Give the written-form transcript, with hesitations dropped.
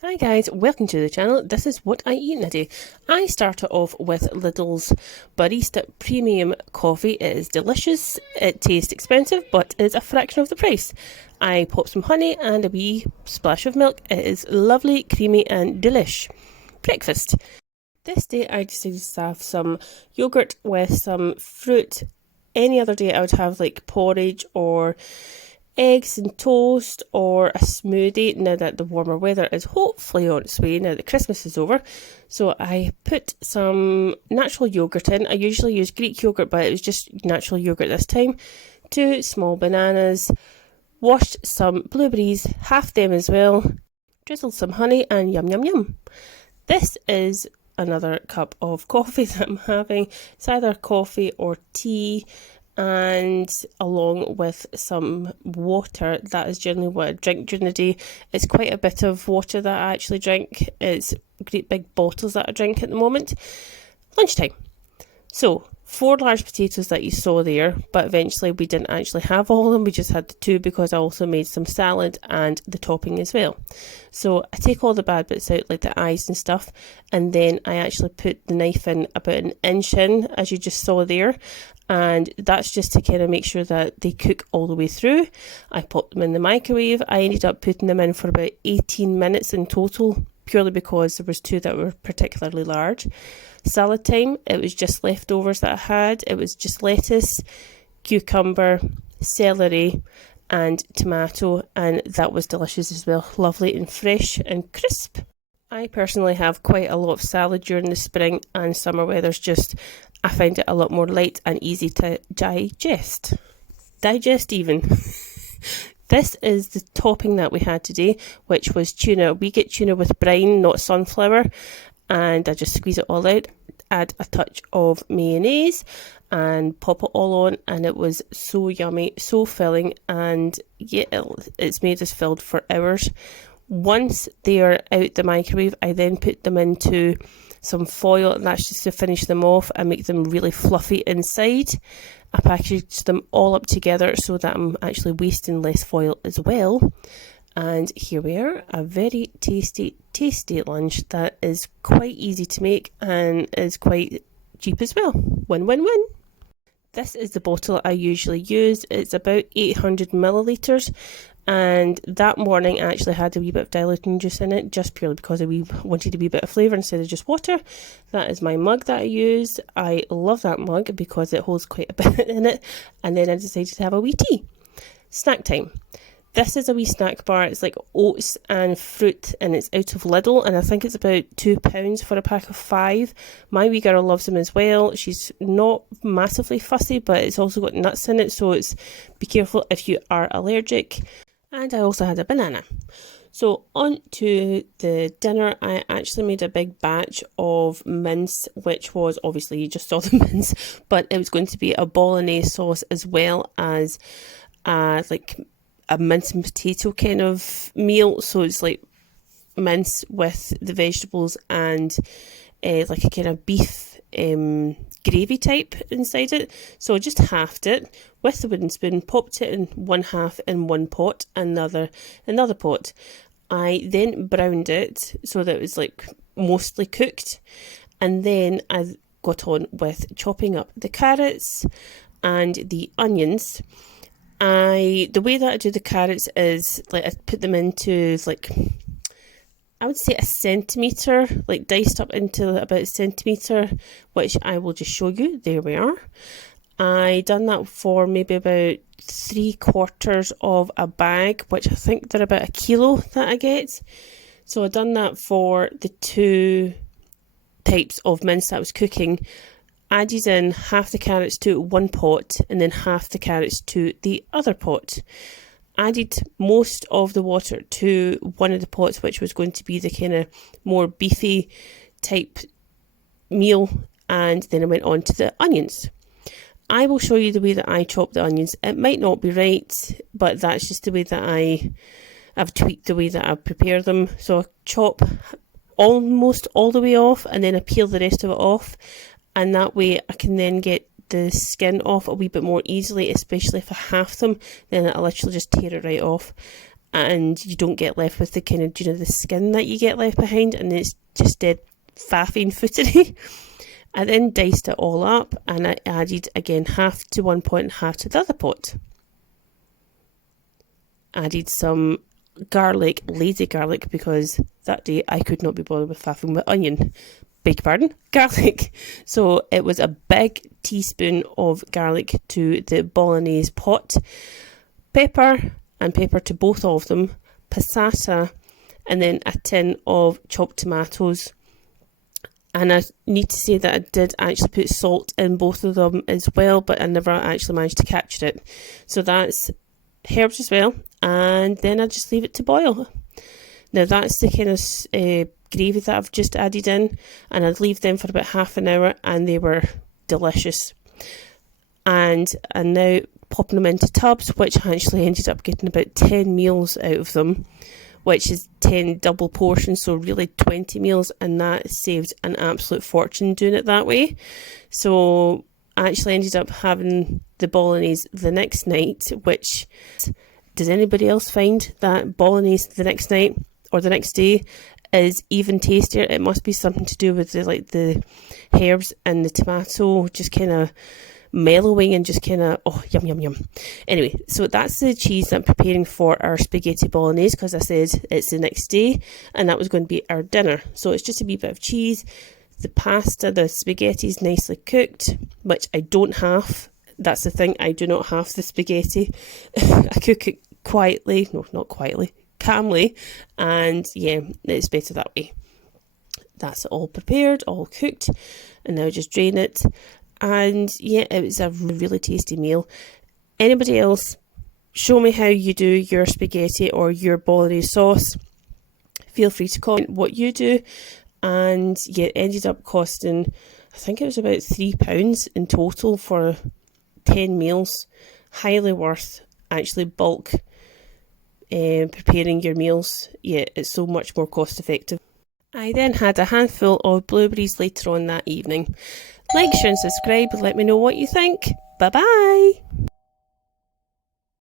Hi guys, welcome to the channel. This is what I eat in a day. I started off with Lidl's Barista Premium Coffee. It is delicious, it tastes expensive, but it's a fraction of the price. I popped some honey and a wee splash of milk. It is lovely, creamy and delish. Breakfast. This day I decided to have some yogurt with some fruit. Any other day I would have like porridge or eggs and toast or a smoothie now that the warmer weather is hopefully on its way now that Christmas is over. So I put some natural yogurt in. I usually use Greek yogurt, but it was just natural yogurt this time. 2 small bananas, washed some blueberries, half them as well, drizzled some honey and yum yum yum. This is another cup of coffee that I'm having. It's either coffee or tea, and along with some water. That is generally what I drink during the day. It's quite a bit of water that I actually drink. It's great big bottles that I drink at the moment. Lunchtime. So 4 large potatoes that you saw there, but eventually we didn't actually have all of them. We just had the 2 because I also made some salad and the topping as well. So I take all the bad bits out, like the eyes and stuff, and then I actually put the knife in about an inch in, as you just saw there, and that's just to kind of make sure that they cook all the way through. I popped them in the microwave. I ended up putting them in for about 18 minutes in total, purely because there was 2 that were particularly large. Salad time, it was just leftovers that I had. It was just lettuce, cucumber, celery and tomato, and that was delicious as well. Lovely and fresh and crisp. I personally have quite a lot of salad during the spring and summer weather's just, I find it a lot more light and easy to digest. Digest even. This is the topping that we had today, which was tuna. We get tuna with brine, not sunflower, and I just squeeze it all out, add a touch of mayonnaise and pop it all on, and it was so yummy, so filling, and yeah, it's made us filled for hours. Once they are out the microwave, I then put them into some foil, and that's just to finish them off and make them really fluffy inside. I packaged them all up together so that I'm actually wasting less foil as well. And here we are, a very tasty lunch that is quite easy to make and is quite cheap as well. Win, win, win. This is the bottle I usually use. It's about 800 millilitres. And that morning I actually had a wee bit of diluting juice in it, just purely because I wanted a wee bit of flavour instead of just water. That is my mug that I used. I love that mug because it holds quite a bit in it. And then I decided to have a wee tea. Snack time. This is a wee snack bar. It's like oats and fruit, and it's out of Lidl, and I think it's about £2 for a pack of 5. My wee girl loves them as well. She's not massively fussy, but it's also got nuts in it, so it's be careful if you are allergic. And I also had a banana. So on to the dinner. I actually made a big batch of mince, which was, obviously you just saw the mince, but it was going to be a bolognese sauce as well as like a mince and potato kind of meal. So it's like mince with the vegetables and like a kind of beef gravy type inside it. So I just halved it with the wooden spoon, popped it in one half in one pot, another pot. I then browned it so that it was like mostly cooked, and then I got on with chopping up the carrots and the onions. The way that I do the carrots is like I put them into like, I would say a centimetre, like diced up into about a centimetre, which I will just show you. There we are. I done that for maybe about 3/4 of a bag, which I think they're about 1 kilo that I get. So I done that for the 2 types of mince that I was cooking. Added in half the carrots to one pot and then half the carrots to the other pot. Added most of the water to one of the pots, which was going to be the kind of more beefy type meal, and then I went on to the onions. I will show you the way that I chop the onions. It might not be right, but that's just the way that I've tweaked the way that I prepare them. So I chop almost all the way off, and then I peel the rest of it off, and that way I can then get the skin off a wee bit more easily, especially if I halve them, then I'll literally just tear it right off. and you don't get left with the kind of, the skin that you get left behind, and it's just dead faffy and footery. I then diced it all up, and I added again half to one pot and half to the other pot. Added some garlic, lazy garlic, because that day I could not be bothered with faffing with onion. Beg your pardon, garlic. So it was a big teaspoon of garlic to the bolognese pot, pepper to both of them, passata, and then a tin of chopped tomatoes. And I need to say that I did actually put salt in both of them as well, but I never actually managed to capture it. So that's herbs as well, and then I just leave it to boil. Now that's the kind of gravy that I've just added in, and I'd leave them for about half an hour, and they were delicious. And I'm now popping them into tubs, which I actually ended up getting about 10 meals out of them, which is 10 double portions, so really 20 meals, and that saved an absolute fortune doing it that way. So I actually ended up having the bolognese the next night, which, does anybody else find that bolognese the next night or the next day is even tastier? It must be something to do with the herbs and the tomato just kind of mellowing and just kind of, oh, yum yum yum. Anyway, so that's the cheese that I'm preparing for our spaghetti bolognese, because I said it's the next day and that was going to be our dinner. So it's just a wee bit of cheese, the pasta, the spaghetti is nicely cooked, which I don't have. That's the thing, I do not have the spaghetti. I cook it quietly, no, not quietly, calmly, and yeah, it's better that way. That's all prepared, all cooked, and now just drain it. And yeah, it was a really tasty meal. Anybody else, show me how you do your spaghetti or your bolognese sauce. Feel free to comment what you do. And yeah, it ended up costing, I think it was about £3 in total for 10 meals. Highly worth actually bulk preparing your meals. Yeah, it's so much more cost effective. I then had a handful of blueberries later on that evening. Like, share and subscribe, let me know what you think. Bye bye!